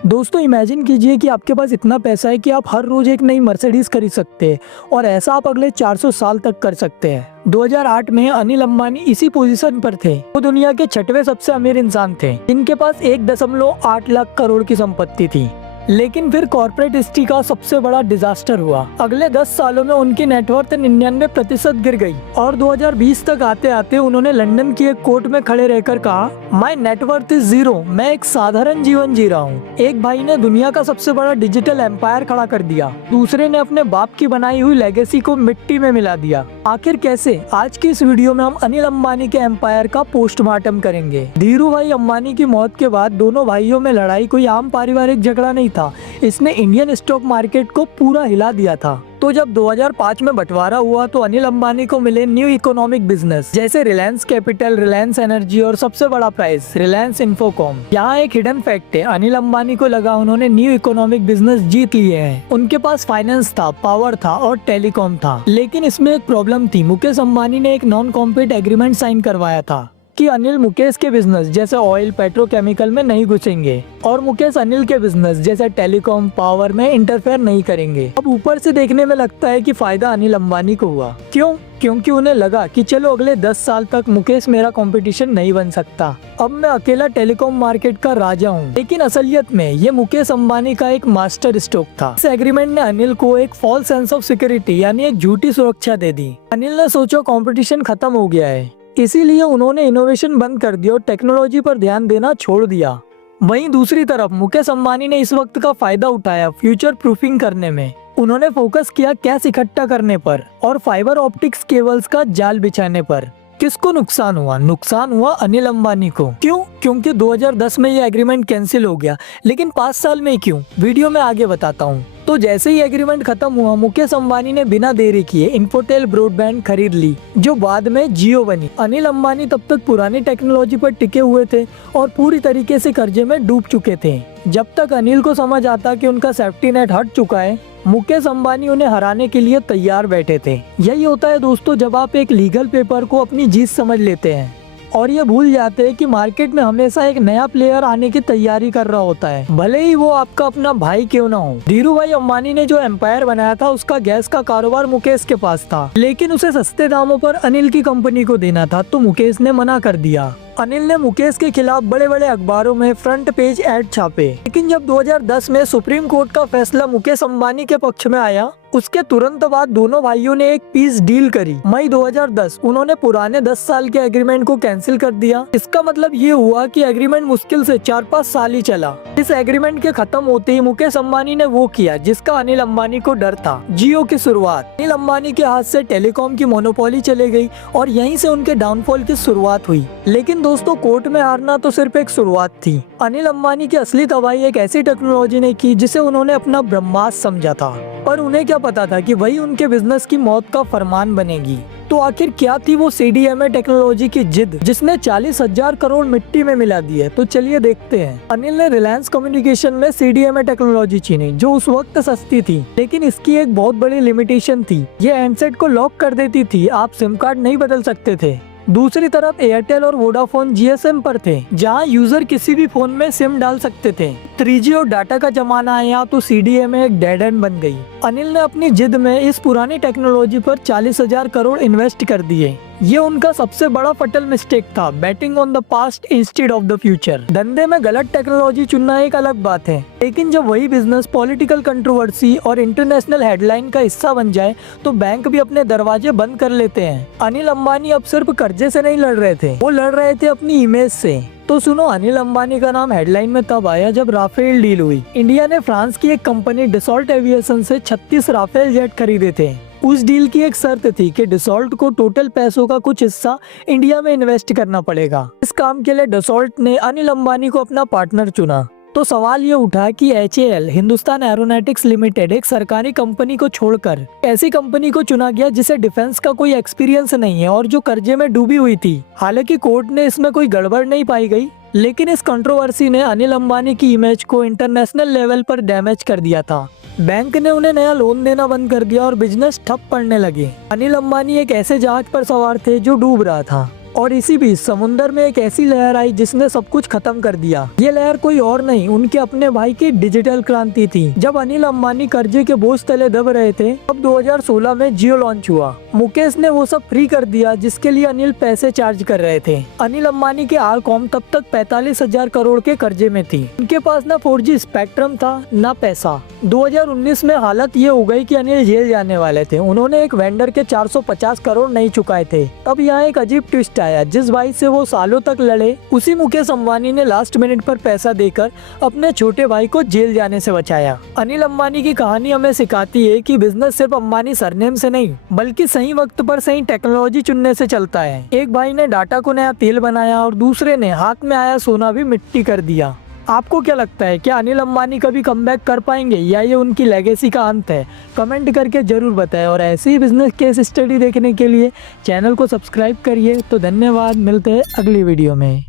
दोस्तों इमेजिन कीजिए कि आपके पास इतना पैसा है कि आप हर रोज एक नई मर्सिडीज खरीद सकते हैं और ऐसा आप अगले 400 साल तक कर सकते हैं। 2008 में अनिल अंबानी इसी पोजीशन पर थे। वो दुनिया के 6वें सबसे अमीर इंसान थे जिनके पास 1.8 लाख करोड़ की संपत्ति थी। लेकिन फिर कॉर्पोरेट हिस्ट्री का सबसे बड़ा डिजास्टर हुआ। अगले 10 सालों में उनकी नेटवर्थ 99% गिर गई और 2020 तक आते आते उन्होंने लंदन की एक कोर्ट में खड़े रहकर कहा, माई नेटवर्थ इज जीरो, मैं एक साधारण जीवन जी रहा हूँ। एक भाई ने दुनिया का सबसे बड़ा डिजिटल एम्पायर खड़ा कर दिया, दूसरे ने अपने बाप की बनाई हुई लेगेसी को मिट्टी में मिला दिया। आखिर कैसे? आज की इस वीडियो में हम अनिल अंबानी के एम्पायर का पोस्टमार्टम करेंगे। धीरू भाई अंबानी की मौत के बाद दोनों भाइयों में लड़ाई कोई आम पारिवारिक झगड़ा नहीं था, इसने इंडियन स्टॉक मार्केट को पूरा हिला दिया था। तो जब 2005 में बंटवारा हुआ तो अनिल अंबानी को मिले न्यू इकोनॉमिक बिजनेस जैसे रिलायंस कैपिटल, रिलायंस एनर्जी और सबसे बड़ा प्राइस रिलायंस इन्फोकॉम। यहाँ एक हिडन फैक्ट है, अनिल अंबानी को लगा उन्होंने न्यू इकोनॉमिक बिजनेस जीत लिए हैं। उनके पास फाइनेंस था, पावर था और टेलीकॉम था। लेकिन इसमें एक प्रॉब्लम थी, मुकेश अंबानी ने एक नॉन कॉम्पीट एग्रीमेंट साइन करवाया था कि अनिल मुकेश के बिजनेस जैसे ऑयल पेट्रोकेमिकल में नहीं घुसेंगे और मुकेश अनिल के बिजनेस जैसे टेलीकॉम पावर में इंटरफेयर नहीं करेंगे। अब ऊपर से देखने में लगता है कि फायदा अनिल अंबानी को हुआ। क्यों? क्योंकि उन्हें लगा कि चलो अगले 10 साल तक मुकेश मेरा कंपटीशन नहीं बन सकता, अब मैं अकेला टेलीकॉम मार्केट का राजा हूँ। लेकिन असलियत में ये मुकेश अंबानी का एक मास्टर स्ट्रोक था। इस एग्रीमेंट ने अनिल को एक फॉल्स सेंस ऑफ सिक्योरिटी यानी एक झूठी सुरक्षा दे दी। अनिल ने सोचा कंपटीशन खत्म हो गया है, इसीलिए उन्होंने इनोवेशन बंद कर दिया और टेक्नोलॉजी पर ध्यान देना छोड़ दिया। वहीं दूसरी तरफ मुकेश अंबानी ने इस वक्त का फायदा उठाया फ्यूचर प्रूफिंग करने में। उन्होंने फोकस किया कैश इकट्ठा करने पर और फाइबर ऑप्टिक्स केबल्स का जाल बिछाने पर। किसको नुकसान हुआ? नुकसान हुआ अनिल अंबानी को। क्यों? क्योंकि 2010 में ये एग्रीमेंट कैंसिल हो गया। लेकिन 5 साल में क्यों? वीडियो में आगे बताता हूँ। तो जैसे ही एग्रीमेंट खत्म हुआ मुकेश अंबानी ने बिना देरी किए इन्फोटेल ब्रॉडबैंड खरीद ली जो बाद में जियो बनी। अनिल अंबानी तब तक पुरानी टेक्नोलॉजी पर टिके हुए थे और पूरी तरीके से कर्जे में डूब चुके थे। जब तक अनिल को समझ आता कि उनका सेफ्टी नेट हट चुका है, मुकेश अंबानी उन्हें हराने के लिए तैयार बैठे थे। यही होता है दोस्तों जब आप एक लीगल पेपर को अपनी जीत समझ लेते हैं और ये भूल जाते हैं कि मार्केट में हमेशा एक नया प्लेयर आने की तैयारी कर रहा होता है, भले ही वो आपका अपना भाई क्यों ना हो। धीरू भाई अंबानी ने जो एम्पायर बनाया था उसका गैस का कारोबार मुकेश के पास था, लेकिन उसे सस्ते दामों पर अनिल की कंपनी को देना था तो मुकेश ने मना कर दिया। अनिल ने मुकेश के खिलाफ बड़े बड़े अखबारों में फ्रंट पेज ऐड छापे। लेकिन जब 2010 में सुप्रीम कोर्ट का फैसला मुकेश अंबानी के पक्ष में आया, उसके तुरंत बाद दोनों भाइयों ने एक पीस डील करी। मई 2010 उन्होंने पुराने 10 साल के एग्रीमेंट को कैंसिल कर दिया। इसका मतलब ये हुआ कि एग्रीमेंट मुश्किल से 4-5 साल ही चला। इस एग्रीमेंट के खत्म होते ही मुकेश अंबानी ने वो किया जिसका अनिल अंबानी को डर था, जियो की शुरुआत। अनिल अंबानी के हाथ से टेलीकॉम की मोनोपोली चले गई और यहीं से उनके डाउनफॉल की शुरुआत हुई। लेकिन दोस्तों कोर्ट में हारना तो सिर्फ एक शुरुआत थी। अनिल अंबानी की असली तबाही एक ऐसी टेक्नोलॉजी ने की जिसे उन्होंने अपना ब्रह्मास्त्र समझा था, पर उन्हें क्या पता था कि वही उनके बिजनेस की मौत का फरमान बनेगी। तो आखिर क्या थी वो CDMA टेक्नोलॉजी की जिद जिसने 40,000 करोड़ मिट्टी में मिला दिए? तो चलिए देखते हैं। अनिल ने रिलायंस कम्युनिकेशन में CDMA टेक्नोलॉजी चुनी जो उस वक्त सस्ती थी, लेकिन इसकी एक बहुत बड़ी लिमिटेशन थी, ये हैंडसेट को लॉक कर देती थी, आप सिम कार्ड नहीं बदल सकते थे। दूसरी तरफ एयरटेल और वोडाफोन GSM पर थे जहां यूजर किसी भी फोन में सिम डाल सकते थे। 3G और डाटा का जमाना आया तो CDMA एक डेड एंड बन गई। अनिल ने अपनी जिद में इस पुरानी टेक्नोलॉजी पर 40,000 करोड़ इन्वेस्ट कर दिए। ये उनका सबसे बड़ा फटल मिस्टेक था, batting on the past instead of the future. धंधे में गलत टेक्नोलॉजी चुनना एक अलग बात है, लेकिन जब वही बिजनेस पॉलिटिकल कंट्रोवर्सी और इंटरनेशनल हेडलाइन का हिस्सा बन जाए तो बैंक भी अपने दरवाजे बंद कर लेते हैं। अनिल अंबानी अब सिर्फ कर्जे से नहीं लड़ रहे थे, वो लड़ रहे थे अपनी इमेज से। तो सुनो, अनिल अंबानी का नाम हेडलाइन में तब आया जब राफेल डील हुई। इंडिया ने फ्रांस की एक कंपनी डिसॉल्ट एविएशन से 36 राफेल जेट खरीदे थे। उस डील की एक शर्त थी कि डिसॉल्ट को टोटल पैसों का कुछ हिस्सा इंडिया में इन्वेस्ट करना पड़ेगा। इस काम के लिए डिसॉल्ट ने अनिल अंबानी को अपना पार्टनर चुना। तो सवाल ये उठा कि HAL हिंदुस्तान एरोनॉटिक्स लिमिटेड एक सरकारी कंपनी को छोड़कर ऐसी कंपनी को चुना गया जिसे डिफेंस का कोई एक्सपीरियंस नहीं है और जो कर्जे में डूबी हुई थी। हालांकि कोर्ट ने इसमें कोई गड़बड़ नहीं पाई गई, लेकिन इस कंट्रोवर्सी ने अनिल अंबानी की इमेज को इंटरनेशनल लेवल पर डैमेज कर दिया था। बैंक ने उन्हें नया लोन देना बंद कर दिया और बिजनेस ठप पड़ने लगे। अनिल अंबानी एक ऐसे जहाज पर सवार थे जो डूब रहा था और इसी बीच समुंदर में एक ऐसी लहर आई जिसने सब कुछ खत्म कर दिया। ये लहर कोई और नहीं, उनके अपने भाई की डिजिटल क्रांति थी। जब अनिल अंबानी कर्जे के बोझ तले दब रहे थे तब 2016 में जियो लॉन्च हुआ। मुकेश ने वो सब फ्री कर दिया जिसके लिए अनिल पैसे चार्ज कर रहे थे। अनिल अंबानी के आरकॉम तब तक 45,000 करोड़ के कर्जे में थी। उनके पास ना 4G स्पेक्ट्रम था ना पैसा। 2019 में हालत ये हो गई कि अनिल जेल जाने वाले थे। उन्होंने एक वेंडर के 450 करोड़ नहीं चुकाए थे। तब यहाँ एक अजीब ट्विस्ट आया। जिस भाई से वो सालों तक लड़े उसी मुकेश अंबानी ने लास्ट मिनट पर पैसा देकर अपने छोटे भाई को जेल जाने से बचाया। अनिल अंबानी की कहानी हमें सिखाती है कि बिजनेस सिर्फ अंबानी सरनेम से नहीं बल्कि सही वक्त पर सही टेक्नोलॉजी चुनने से चलता है। एक भाई ने डाटा को नया तेल बनाया और दूसरे ने हाथ में आया सोना भी मिट्टी कर दिया। आपको क्या लगता है, क्या अनिल अंबानी कभी कमबैक कर पाएंगे या ये उनकी लेगेसी का अंत है? कमेंट करके जरूर बताएं और ऐसे ही बिजनेस केस स्टडी देखने के लिए चैनल को सब्सक्राइब करिए। तो धन्यवाद, मिलते हैं अगली वीडियो में।